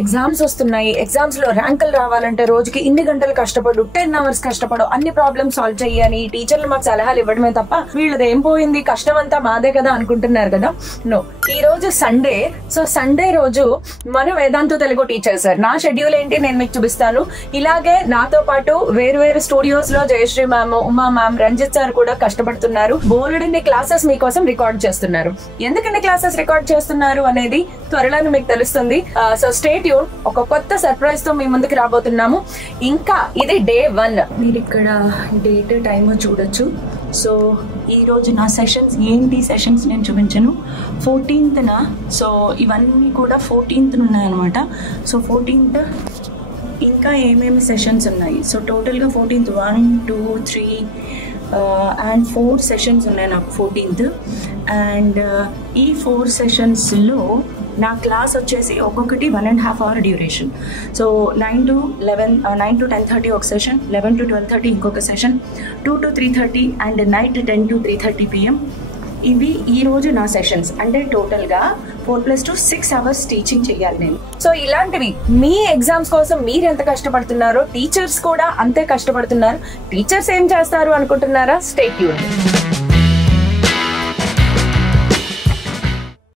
Exams వస్తున్నాయి, exams లో ర్యాంకులు రావాలంటే రోజుకి ఇన్ని గంటలు కష్టపడు, 10 hours కష్టపడు, అన్ని ప్రాబ్లమ్స్ సాల్వ్ చేయని టీచర్లు మాకు సలహాలు ఇవ్వడమే తప్ప వీళ్ళది ఏం పోయింది, కష్టం అంతా మాదే కదా అనుకుంటున్నారు కదా. నో, ఈ రోజు సండే. సో సండే రోజు మన వేదాంతు తెలుగు టీచర్ సార్, నా షెడ్యూల్ ఏంటి నేను మీకు చూపిస్తాను. ఇలాగే నాతో పాటు వేరు స్టూడియోస్ లో Jayashree ma'am, Uma ma'am, Ranjith sir కూడా కష్టపడుతున్నారు. బోలెడన్ని క్లాసెస్ మీకోసం రికార్డ్ చేస్తున్నారు. ఎందుకంటే క్లాసెస్ రికార్డ్ చేస్తున్నారు అనేది త్వరలో మీకు తెలుస్తుంది. సో స్టే ట్యూన్, ఒక కొత్త సర్ప్రైజ్ తో మీ ముందుకు రాబోతున్నాము. ఇంకా ఇది డే 1. మీరు ఇక్కడ డేట్ టైమ్ చూడొచ్చు. సో ఈరోజు నా సెషన్స్ ఏంటి, సెషన్స్ నేను చూపించాను 14th. సో ఇవన్నీ కూడా 14th ఉన్నాయన్నమాట. సో 14th ఇంకా ఏమేమి సెషన్స్ ఉన్నాయి. సో టోటల్గా 14th 1, 2, 3 అండ్ 4 సెషన్స్ ఉన్నాయి నాకు 14th. అండ్ ఈ 4 సెషన్స్లో నా క్లాస్ వచ్చేసి ఒక్కొక్కటి 1.5 hour డ్యూరేషన్. సో 9 to 10:30 ఒక సెషన్, 11 to 12:30 ఇంకొక session, 2 to 3:30 and night 10 to 3:30 PM. ఇవి ఈరోజు నా సెషన్స్. అంటే టోటల్గా 4+2 6 hours టీచింగ్ చేయాలి నేను. సో ఇలాంటివి మీ ఎగ్జామ్స్ కోసం మీరు ఎంత కష్టపడుతున్నారో టీచర్స్ కూడా అంతే కష్టపడుతున్నారు. టీచర్స్ ఏం చేస్తారు అనుకుంటున్నారా? Stay tuned.